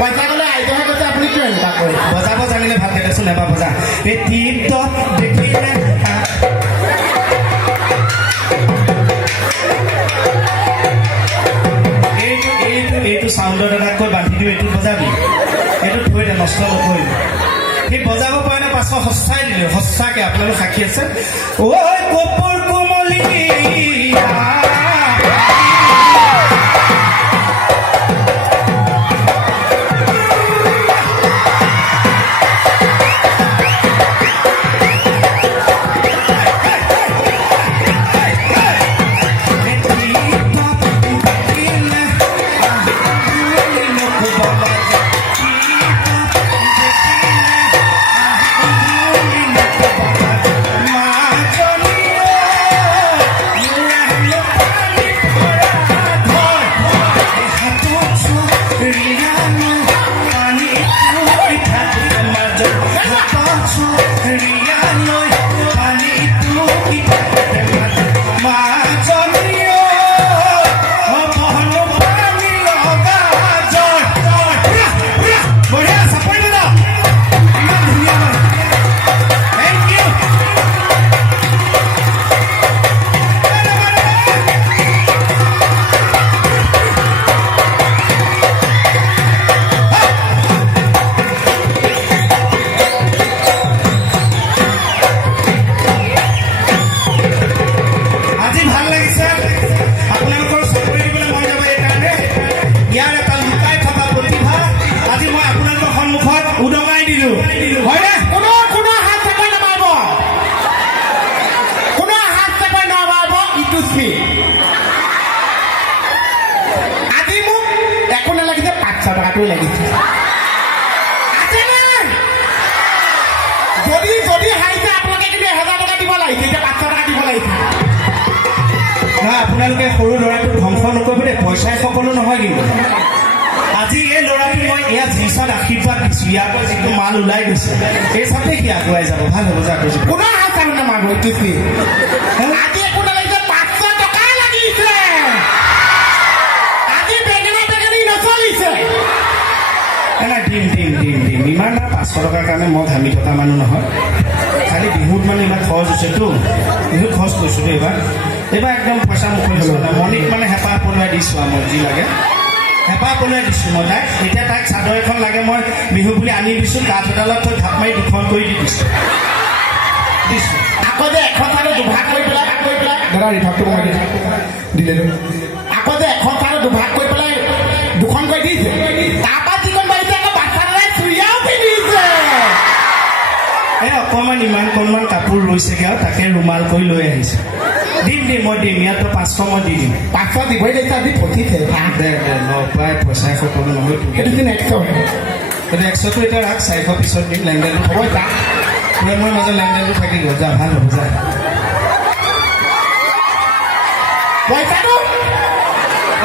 পইচা গ'লে আইতাহে কৈছে আপুনি কিয় এনেকুৱা কৰে বজাব জানিলে ভালকে দেচোন এবাৰ বজা এই টিপ দেখিলে এইটো চাউণ্ডত এটাকৈ বান্ধি দিওঁ এইটো বজাবি এইটো থৈ দে নষ্ট নকৰিবি সি বজাব পৰা নাই 500 সঁচাই দিলে সঁচাকে আপোনালোক সাক্ষী আছে ঐ কপৰ কোমলী আজি মোক একো নালাগিছে 500 টকাটোৱে লাগিছে যদি হাইছে আপোনালোকে কিন্তু 1000 টকা দিব লাগিছে এতিয়া 500 টকা দিব লাগিছে নহয় আপোনালোকে সৰু ল'ৰাটো ধ্বংস নকৰিব দেই পইচাই সকলো নহয় কিন্তু আজি এই ল'ৰাটো মই ইয়াত যিচত আশীৰ্বাদ দিছোঁ ইয়াৰ পৰা যিটো মাল ওলাই গৈছে এই চাপে সি আগুৱাই যাব ভাল হ'ব যা কৈছোঁ কোনো হাত মানে মাৰ গৈছে আজি একো নালাগিছে 500 টকা লাগিছে আজি বেগেনি নচলিছে দিম ইমান 500 টকাৰ কাৰণে মই ঘামি থকা মানুহ নহয় খালি বিহুত মানে ইমান খৰচ হৈছেতো বিহুত খৰচ কৰিছোঁ দেই এইবাৰ একদম পইচা মুখত হ'ল মণিক মানে হেঁপাহ পলুৱাই দিছোঁ আৰু মই যি লাগে হেঁপাহ পলুৱাই দিছোঁ মই তাইক এতিয়া তাইক চাদৰ এখন লাগে মই বিহু বুলি আনি দিছোঁ কাঠ এডালত থৈ ঢাপ মাৰি 2খন কৰি দিছোঁ আকৌ যে এখন চালে দুভাগ কৰি পেলাই দাদা ৰিভাৰ্বটো কমাই দিলে আকৌ যে এখন চালে দুভাগ কৰি পেলাই 2খন কৰি দিছে তাৰপৰা যিখন বাঢ়িছে আকৌ বাচ্ছা দাদাই চুৰিয়াও পিন্ধিছে এই অকণমান ইমানকণমান কাপোৰ লৈছেগৈ আৰু তাকে ৰুমাল কৰি লৈ আহিছে দিম মই দিম ইয়াতো 500 মই দি দিম 500 দিবই লাগিছে আজি পঠিছে দে প্ৰায় পইচাই সকলো নহয় সেইটো দিন 100 সেইটো 100টো এতিয়া ৰাখ 400 পিছত দিম লেনদেনটো হ'ব যা মোৰ মাজত লেনদেনটো থাকি গ'ল যা ভাল হ'ব যা পইচাটো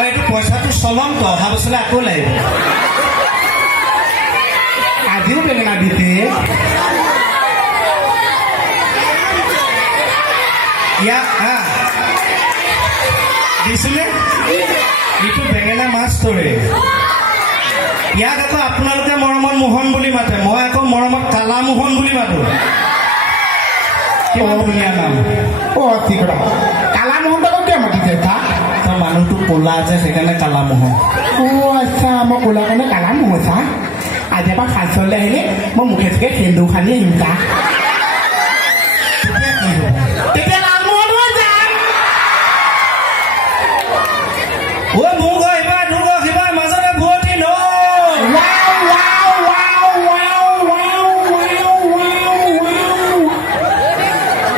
এইটো পইচাটো চলন্ত অহা বছৰলৈ আকৌ লাগিব আজিও বেঙেনা দিছে ইয়াত দিছিলে এইটো বেঙেনা মাছ তৰে ইয়াক আকৌ আপোনালোকে মৰমত মোহন বুলি মাতে মই আকৌ মৰমত কালা মোহন বুলি মাতো কিমান ধুনীয়া নাম ঠিক কালা মোহনটো কিয় মাতিছে তাৰ মানুহটো ক'লা যে সেইকাৰণে কালা মোহন আচ্ছা মই ক'লা কাৰণে কালা মোহন চা আজিৰ পৰা ফাংচনলৈ আহিলে মই মুখে চুখে সেন্দুৰ সানি আহিম চা তেতিয়া কি হ'ব তেতিয়া লালমোহন হৈ যাম মোৰ ঘৰ এইবাৰ তোৰ ঘৰ সিবাৰ মাজতে ভুৱতী ন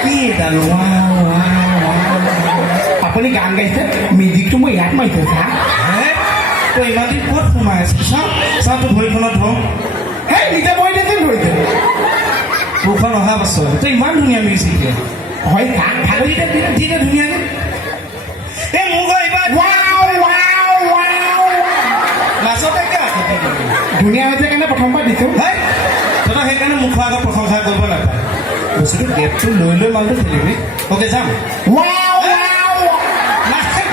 কি এডাল আপুনি গান গাইছে মিউজিকটো মই ইয়াত মাৰিছোঁ চা তই ইমান দিন ক'ত সোমাই আছিস চাওঁ তোৰ ভৰিখনত ধৰ সেই নিজে মই নিজে ধৰিছে ভৰিখন অহা বছৰ তই ইমান ধুনীয়া মিউজিক দিয়ে হয় চা ভাল দিনে ধুনীয়াকে এই মোৰ ঘৰ এইবাৰ লাজতে কিয় ধুনীয়া হৈছে কাৰণে প্ৰথমবাৰ দিছোঁ হয় তই সেইকাৰণে মুখৰ আগত প্ৰশংসা কৰিব নাপায় বস্তুটো গেপটো লৈ মালটো খেলিবি অ'কে যাম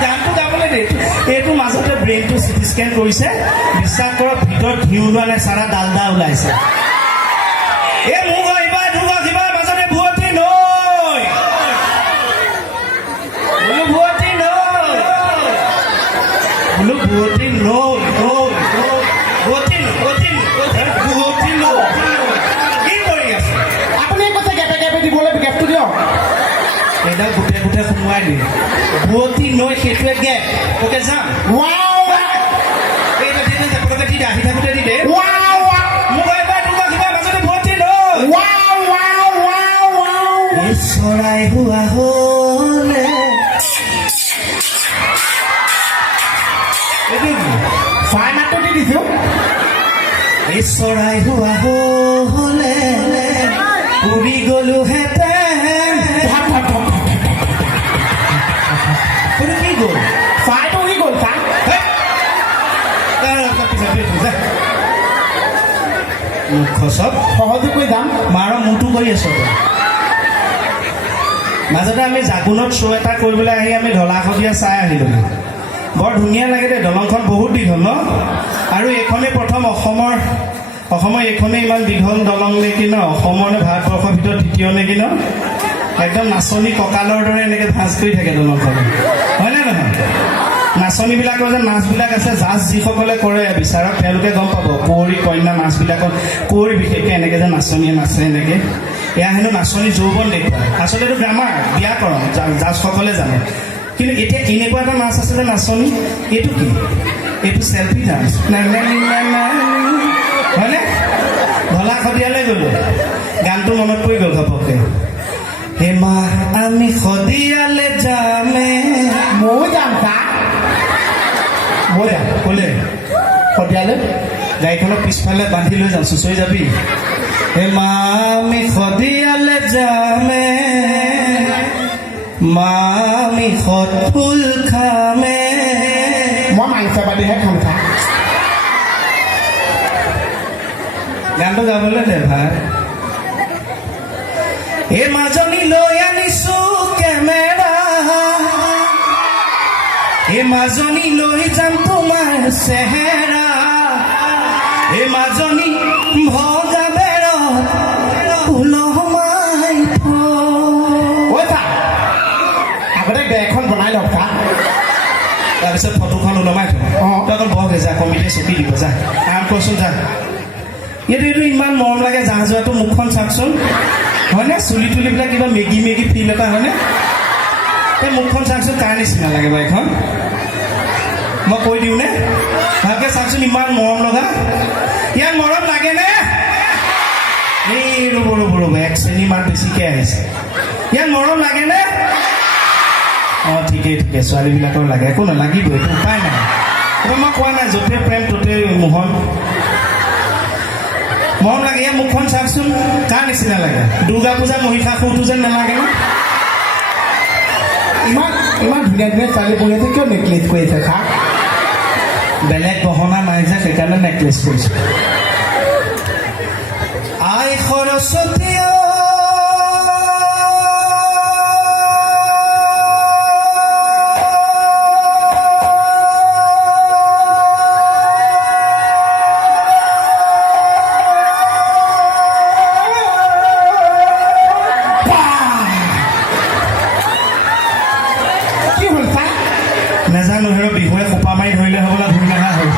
গানটো গাবলৈ দেই এইটো মাজতে ব্ৰেইনটো চিটি স্কেন কৰিছে বিশ্বাস কৰক ভিতৰত ঘিউ ওলোৱা নাই চাৰা ডালডা ওলাইছে এই মোক আহিবা ধুবা কিবা মাজতে ভুৱতী নৈ বোলো ভুৱতী নৈ বোলো ভুৱতী নৈ ভুৱতী নৈ কি কৰি আছে আপুনি কৈছে গেপে গেপে দিবলৈ গেপটো দিয়ক এইডাল গোটে গোটে সোমোৱাই দিয়ে ভুৱতী নৈ সেইটোৱে গেপ ওকে যাম ৱাও এইটো দি দে পটকে দি দে আহি থাকোঁতে দি দে ৱাও মোক এবাৰ দুবা কিবা মাজতে ভুৱতী নৈ ৱাও ৱাও ৱাও ৱাও এই চৰাই হোৱা হ'লে এইটো কি? ফাই মাতটো দি দিছো এই চৰাই হোৱা হ'লে উৰি গলোহেঁতেন ভাপ ভাপ ভাপ এইটো কি গ'ল ফাইটো উৰি গ'ল চা মুখ্য চব সহযোগ কৰি যাম মাৰৰ মূৰটো কৰি আছো তই মাজতে আমি জাগুনত শ্ব' এটা কৰিবলৈ আহি আমি ঢলা-শদিয়া চাই আহিলোঁ বৰ ধুনীয়া লাগে দেই দলংখন বহুত দীঘল ন আৰু এইখনেই প্ৰথম অসমৰ এইখনেই ইমান দীঘল দলং নেকি ন অসমৰ নে ভাৰতবৰ্ষৰ ভিতৰত দ্বিতীয় নেকি ন একদম নাচনী কঁকালৰ দৰে এনেকৈ ভাঁজ কৰি থাকে দলংখনে হয়নে নহয় নাচনীবিলাকৰ যে নাচবিলাক আছে জাজ যিসকলে কৰে বিচাৰক তেওঁলোকে গম পাব কুঁৱৰী কন্যা নাচবিলাকত কুঁৱৰী বিশেষকৈ এনেকৈ যে নাচনীয়ে নাচে এনেকৈ এয়া হেনো নাচনী যৌৱন দেখুৱায় আচলতে এইটো গ্ৰামাৰ ব্যাকৰণ জাজসকলে জানে কিন্তু এতিয়া এনেকুৱা এটা নাচ আছে যে নাচনী এইটো কি এইটো চেল্ফি ডান্স হয়নে ঢলা-শদিয়ালৈ গ'লোঁ গানটো মনত পৰি গ'ল ঘপককৈ হে মা আমি শদিয়ালৈ যামে ময়ো যাম চা মই যাম ক'লে শদিয়ালৈ গাড়ীখনৰ পিছফালে বান্ধি লৈ যাম চুঁচৰি যাবি হে মা আমি শদিয়ালৈ যামে মা আমি সৎ ফুল খামে মই মাংস বাদিহে খাম চা গানটো গাবলৈ দে ভাই এই মাজনী লৈ আনিছো কেমেৰা এই মাজনী লৈ যাম তোমাৰ চেহেৰা এই মাজনী ভগা বেৰত ওলমাই ঐ চা আগতে বেগখন বনাই লওক চা তাৰপিছত ফটোখন ওলমাই থওঁ অঁ। তই অকল বহগে যা কমিটিয়ে চকী দিব যা আৰাম কৰচোন যা এইটো ইমান মৰম লাগে জাহ যোৱাটো মুখখন চাওকচোন হয়নে চুলি তুলিবিলাক কিবা মেগী ফিল এটা হয়নে এই মুখখন চাওকচোন কাৰ নিচিনা লাগে বাৰু এইখন মই কৈ দিওঁনে ভালকৈ চাওকচোন ইমান মৰম লগা ইয়াত মৰম লাগেনে এই ৰ'ব এক শ্ৰেণী মান বেছিকৈ আহিছে ইয়াত মৰম লাগেনে অঁ ঠিকেই ছোৱালীবিলাকৰ লাগে একো নালাগিবই এইটো উপায় নাই এইটো মই কোৱা নাই য'তে প্ৰেম ত'তে মোহন মৰম লাগে ইয়াৰ মুখখন চাওকচোন কাৰ নিচিনা লাগে দুৰ্গা পূজা মহিষাসুৰটো যেন নালাগে ন ইমান ধুনীয়া ধুনীয়া ছোৱালী পঢ়ি আছে কিয় নেকলেচ কৰি আছে চা বেলেগ গহনা নাই যে সেইকাৰণে নেকলেচ কৰিছোঁ আই সৰস্বতী কি হ'ল চা নাজানো হেৰ বিহুৱে সোপা মাৰি ধৰিলে হ'বলা ধুই নহা হ'ল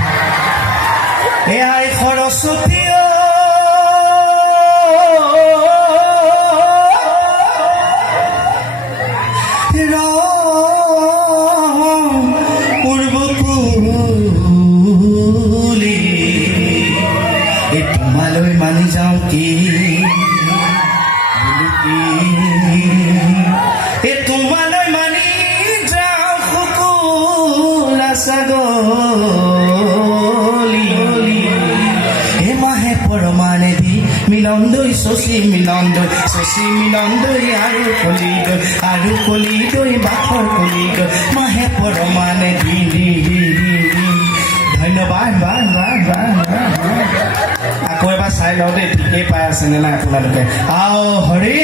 এ আই সৰস্বতী পূৰ্বকুলি এই তোমালৈ মানি যাওঁ কি এই তোমালৈ মানি যাওঁ শুকুলা ছাগলী হে মাহে পৰমানে দি মিলন দৈ শশী মিলন দৈ আৰু কলি দৈ বাখৰ কলি দৈ মাহে পৰমানে দি ধন্যবাদ আকৌ এবাৰ চাই লওঁ দেই ঠিকেই পাই আছেনে নাই আপোনালোকে আও হৰি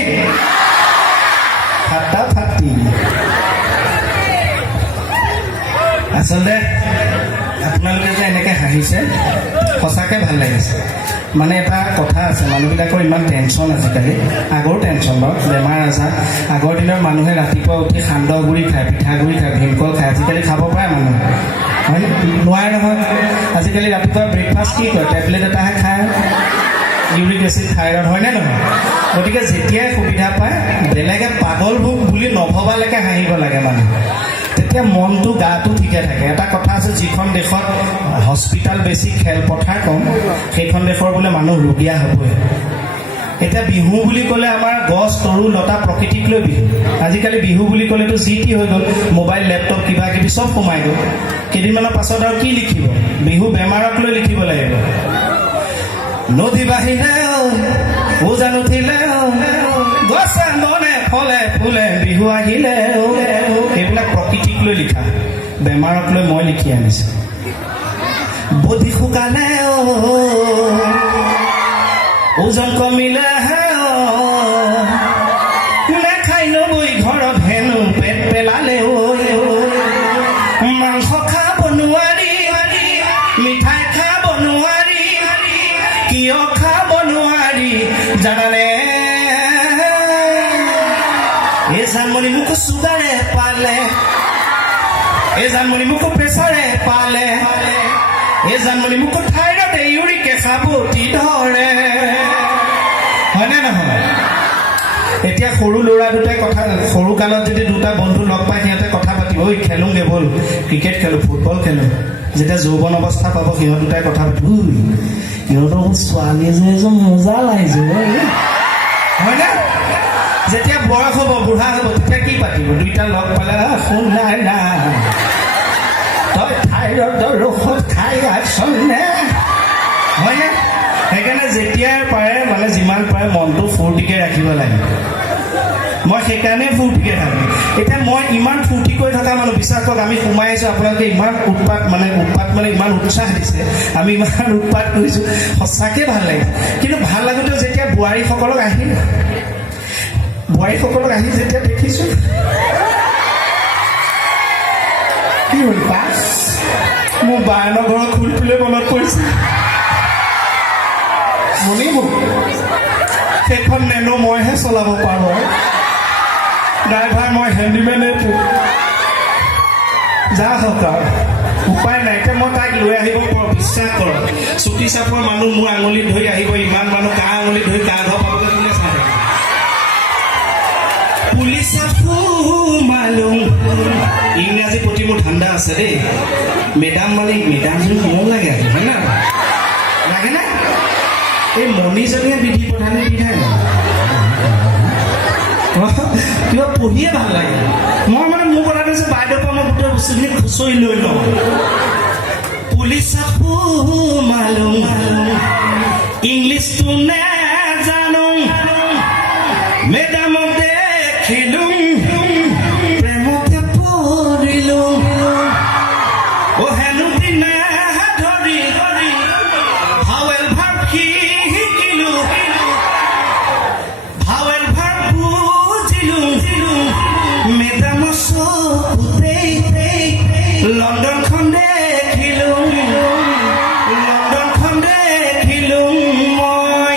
ফাটি আচলতে আপোনালোকে যে এনেকৈ হাঁহিছে সঁচাকৈ ভাল লাগিছে মানে এটা কথা আছে মানুহবিলাকৰ ইমান টেনশ্যন আজিকালি আগৰ টেনশ্যন বাৰু বেমাৰ আজাৰ আগৰ দিনৰ মানুহে ৰাতিপুৱা উঠি সান্দহ গুড়ি খায় পিঠাগুড়ি খায় ভীমকল খায় আজিকালি খাব পাৰে মানুহে হয়নে নোৱাৰে নহয় আজিকালি ৰাতিপুৱা ব্ৰেকফাষ্ট কি কৰে টেবলেট এটাহে খায় ইউৰিক এচিড থাইৰইড হয়নে নহয় গতিকে যেতিয়াই সুবিধা পায় বেলেগে পাগল ভোগ বুলি নভবালৈকে হাঁহিব লাগে মানুহ তেতিয়া মনটো গাটো ঠিকে থাকে এটা কথা আছে যিখন দেশত হস্পিটেল বেছি খেলপথাৰ কম সেইখন দেশৰ বোলে মানুহ ৰোগীয়া হ'বই এতিয়া বিহু বুলি ক'লে আমাৰ গছ তৰু লতা প্ৰকৃতিক লৈ বিহু আজিকালি বিহু বুলি ক'লেতো যি টি হৈ গ'ল মোবাইল লেপটপ কিবা কিবি চব সোমাই গ'ল কেইদিনমানৰ পাছত আৰু কি লিখিব বিহু বেমাৰক লৈ লিখিব লাগিব নদী বাহিলে উজান উঠিলে গছে মনে ফলে ফুলে বিহু আহিলে এইবিলাক প্ৰকৃতিক লৈ লিখা বেমাৰক লৈ মই লিখি আনিছোঁ বডি শুকালে ওজন কমিলে নেখাই নবৈ ঘৰত হেনো পেট পেলালে মাংস খাব নোৱাৰি মিঠাই খাব নোৱাৰি কিয় খাব নোৱাৰি জানানে এই জানমণি মোক চুগাৰে পালে এই জানমণি মোক প্ৰেছাৰে পালে এই জানমণি মোক থাইৰয়ডে ইউৰিকে খাবতি ধৰে হয়নে নহয় এতিয়া সৰু ল'ৰা দুটাই কথা সৰু কালত যদি দুটা বন্ধু লগ পায় সিহঁতে কথা পাতিব ঐ খেলোঁগে ব'ল ক্ৰিকেট খেলোঁ ফুটবল খেলোঁ যেতিয়া যৌৱন অৱস্থা পাব সিহঁত দুটাই কথা পাতিব সিহঁতৰ ছোৱালী এজনী মজা লাগিছে হয়নে যেতিয়া বয়স হ'ব বুঢ়া হ'ব তেতিয়া কি পাতিব দুইটা লগ পালে শুন নাই না তই থাইৰয়ডৰ ঔষধ খাই আছনে হয়নে সেইকাৰণে যেতিয়াই পাৰে মানে যিমান পাৰে মনটো ফূৰ্তিকে ৰাখিব লাগে মই সেইকাৰণে ফূৰ্তিকে থাকোঁ এতিয়া মই ইমান ফূৰ্তি কৰি থকা মানুহ বিশ্বাস কৰক আমি সোমাই আহিছোঁ আপোনালোকে ইমান উৎপাত মানে ইমান উৎসাহ দিছে আমি ইমান উৎপাত কৰিছোঁ সঁচাকৈ ভাল লাগিছে কিন্তু ভাল লাগোঁতে যেতিয়া বোৱাৰীসকলক আহি যেতিয়া দেখিছোঁ কি হ'ল পাছ মোৰ বায়নৰ ঘৰত খুলি পেলাই মনত পৰিছে মণিবোৰ সেইখন নেনো মইহে চলাব পাৰোঁ ড্ৰাইভাৰ মই হেণ্ডিমেনে যা হওক আৰু উপায় নাই এতিয়া মই তাইক লৈ আহিব পাৰোঁ বিশ্বাস কৰক চুটি চাপৰ মানুহ মোৰ আঙুলিত ধৰি আহিব ইমান মানুহ কাৰ আঙুলিত ধৰি কাৰ ঘৰ পাবগৈ কোনে চাই পুলিচ মালুম ইংৰাজী প্ৰতি মোৰ ঠাণ্ডা আছে দেই মেডাম মালিক মেডামজনী মন লাগে হয় না লাগে না এই মণিজনীয়ে বিধি প্ৰধানে বিধাই কিবা পঢ়িয়ে ভাল লাগে মই মানে মোৰ কথা কৈছে বাইদেউৰ পৰা মই গোটেই বস্তুখিনি খুচৰি লৈ লওঁ পুলিচ মালুম ইংলিছটো নেজানো মেডামক দেখিলোঁ প্ৰেমতে পৰিলোঁ হেনো দিনা ধৰি ভাৱেল ভাৱ শিকিলোঁ ভাৱেল ভাৱ বুজিলোঁ মেডামৰ চকুতে লণ্ডনখন দেখিলোঁ মই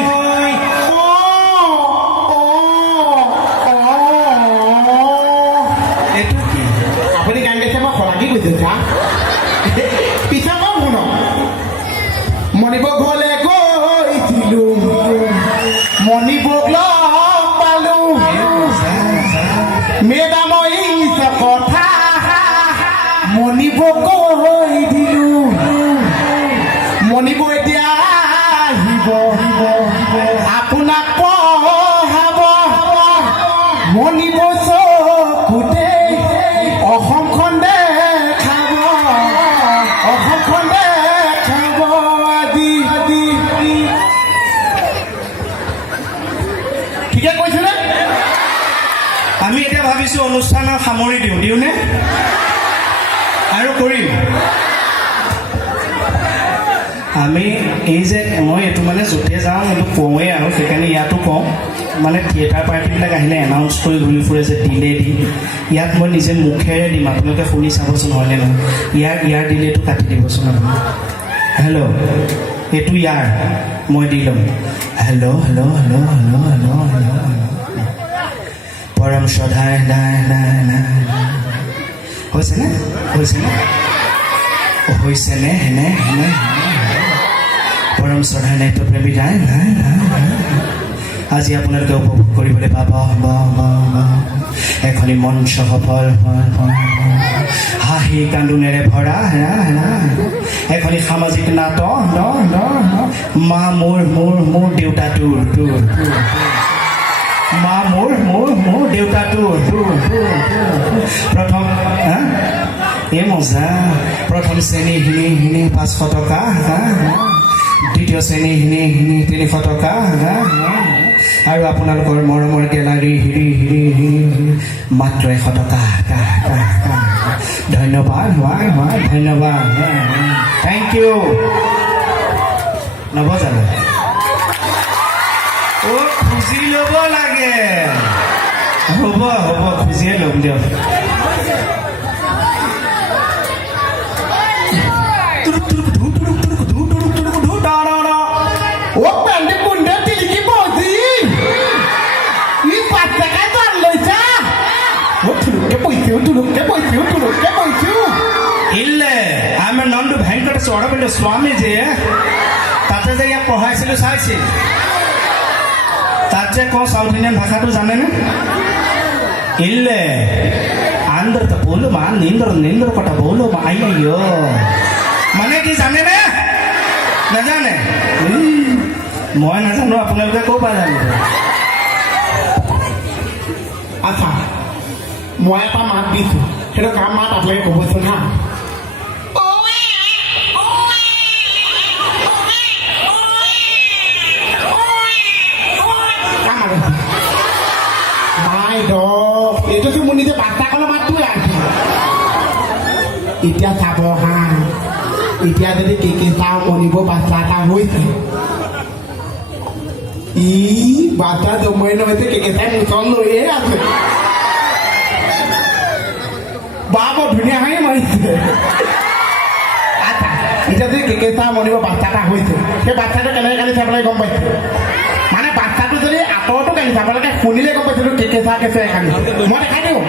এইটো কি আপুনি গান গাইছে মই খৰাকি কৈছোঁ চা পিছা মই শুনক মণিপুৰ ঘৰলৈ গৈছিলোঁ মণিপুৰক লগ পালোঁ মেডামৰ ইংলিছ কথা মণিপুৰক কৈ দিলোঁ মণিপুৰ এতিয়া আহিব আপোনাক পঢ়াব মণিপুৰ চকুতে অসমখন দেখাব আজি ঠিকে কৈছো নে আমি এতিয়া ভাবিছোঁ অনুষ্ঠানৰ সামৰি দিওঁনে আৰু কৰিম আমি এই যে মই এইটো মানে য'তে যাওঁ এইটো কওঁৱেই আৰু সেইকাৰণে ইয়াতো কওঁ মানে থিয়েটাৰ পাৰ্টিবিলাক আহিলে এনাউন্স কৰি ঘূৰি ফুৰে যে দিলে দি ইয়াত মই নিজে মুখেৰে দিম আপোনালোকে শুনি চাবচোন হয়নে নহয় ইয়াৰ দিলেটো কাটি দিবচোন আপুনি হেল্ল' এইটো ইয়াৰ মই দি ল'ম hello' hello' hello' hello' hello' hello' পৰম শ্ৰদ্ধাৰ হৈছেনে হৈছেনে হেনে পৰম শ্ৰদ্ধাৰ নাট্যপ্ৰেমী নাই আজি আপোনালোকে উপভোগ কৰিবলৈ পাব এখনি মঞ্চ সফল হাঁহি কান্দোনেৰে ভৰা এখনি সামাজিক নাটক মা মোৰ দেউতা তোৰ মা মোৰ দেউতা তোৰ প্ৰথম এই মজা প্ৰথম শ্ৰেণী হিনি 500 টকা দ্বিতীয় শ্ৰেণী হিনি 300 টকা আৰু আপোনালোকৰ মৰমৰ গেলাৰী হিৰি মাত্ৰ 100 টকা ধন্যবাদ ধন্যবাদ থেংক ইউ নবজানো খুজি ল'ব লাগে হ'ব খুজিয়ে ল'ম দিয়ক ও প্যান্ডে কুন্ডে তিলকি বৌদি ই বাচ্চাকে জান লইছা ও তুলুকে পইছো ইলে আমি নামটো ভেংকটেশ্বৰ অৰবিন্দ স্বামীজী তাতে যে ইয়াত পঢ়াইছিলোঁ চাইছিল তাত যে কওঁ সাউথ ইণ্ডিয়ান ভাষাটো জানেনে ইলে আন্ধ্ৰত বোলোমা নিন্দ্ৰ কটা বোলোমা আయ్యో মানে কি জানেনে নাজানে মই নাজানো আপোনালোকে ক'ৰ পৰা জানিব আচ্ছা মই এটা মাত দিছোঁ সেইটো কাম মাত আপোনালোকে ক'বচোন হা এইটোতো মোৰ নিজে বাচ্চাকলৰ মাতটোৱে আছে এতিয়া চাব হা এতিয়া যদি কেঁচা মনিব বাচ্চা এটা হৈছে ই বাচ্চা জন্মই নহৈছে কেঁচাই মুচন লৈয়ে আছে বা বৰ ধুনীয়া হৈ মাৰিছে আচ্ছা এতিয়া যদি কেঁচা মনিব বাচ্চা এটা হৈছে সেই বাচ্চাটো কেনেকৈ কালি চাব লাগে গম পাইছে মানে বাচ্চাটো যদি আঁতৰতো কালি চাব লাগে শুনিলে গম পাইছিলোঁ কেঁচা কান্দিছে মই দেখাই দিওঁ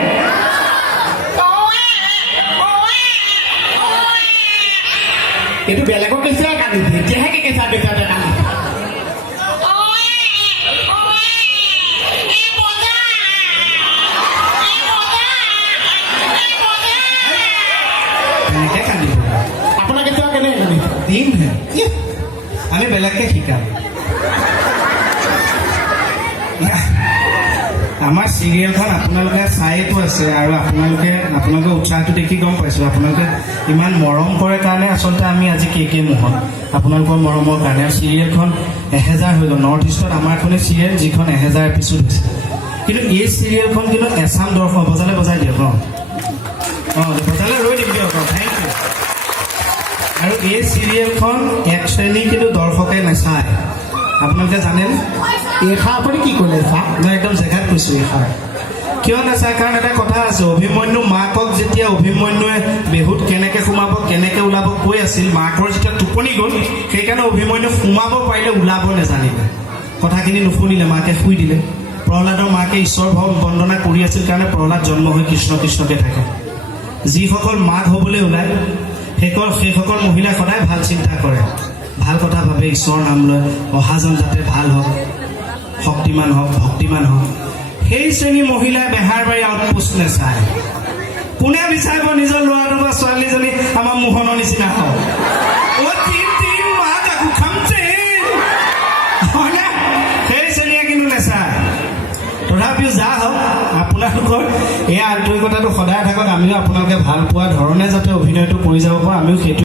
এইটো বেলেগৰ কেঁচাই কান্দিছে এতিয়াহে কেঁচা কান্দিছে তেনেকৈ কান্দিব আপোনাৰ কেঁচা কেনেকৈ কান্দিছে দিম আমি বেলেগকৈ শিকাম আমাৰ চিৰিয়েলখন আপোনালোকে চাইতো আছে আৰু আপোনালোকে উৎসাহটো দেখি গম পাইছোঁ আপোনালোকে ইমান মৰম কৰে কাৰণে আচলতে আমি আজি কে মোহন আপোনালোকৰ মৰমৰ কাৰণে আৰু চিৰিয়েলখন 1000 হৈ গ'ল নৰ্থ ইষ্টত আমাৰ এখনে চিৰিয়েল যিখন 1000 এপিছ'ড হৈছে কিন্তু এই চিৰিয়েলখন কিন্তু এছাম দৰ্শক বজাই দিয়ক বজালে ৰৈ দিম দিয়ক থেংক ইউ আৰু এই চিৰিয়েলখন এক শ্ৰেণী কিন্তু দৰ্শকে নাচায় আপোনালোকে জানেনে এইষাৰ আপুনি কি ক'লে ছাৰ মই একদম জেগাত কৈছোঁ এইষাৰ কিয় নাচায় কাৰণ এটা কথা আছে অভিমন্যু মাকক যেতিয়া অভিমন্যুৱে বেহুত কেনেকৈ সোমাব কেনেকৈ ওলাব কৈ আছিল মাকৰ যেতিয়া টোপনি গ'ল সেইকাৰণে অভিমন্যু সোমাব পাৰিলে ওলাব নেজানিলে কথাখিনি নুশুনিলে মাকে শুই দিলে প্ৰহ্লাদৰ মাকে ঈশ্বৰ বন্দনা কৰি আছিল কাৰণে প্ৰহ্লাদ জন্ম হৈ কৃষ্ণকে থাকে যিসকল মাক হ'বলৈ ওলায় সেইসকল মহিলাই সদায় ভাল চিন্তা কৰে ভাল কথা ভাবে ঈশ্বৰৰ নাম লয় অহাজন যাতে ভাল হওক শক্তিমান হওক ভক্তিমান হওক সেই শ্ৰেণী মহিলাই বেহাৰ বাৰী আউটপোষ্ট নেচায় কোনে বিচাৰিব নিজৰ ল'ৰাটো বা ছোৱালীজনী আমাৰ মোহনৰ নিচিনা হওক সেই শ্ৰেণীয়ে কিন্তু নেচায় তথাপিও যা হওক আপোনালোকৰ এই আন্তৰিকতাটো সদায় থাকক আমিও আপোনালোকে ভাল পোৱা ধৰণে যাতে অভিনয়টো কৰি যাব পাৰোঁ আমিও সেইটো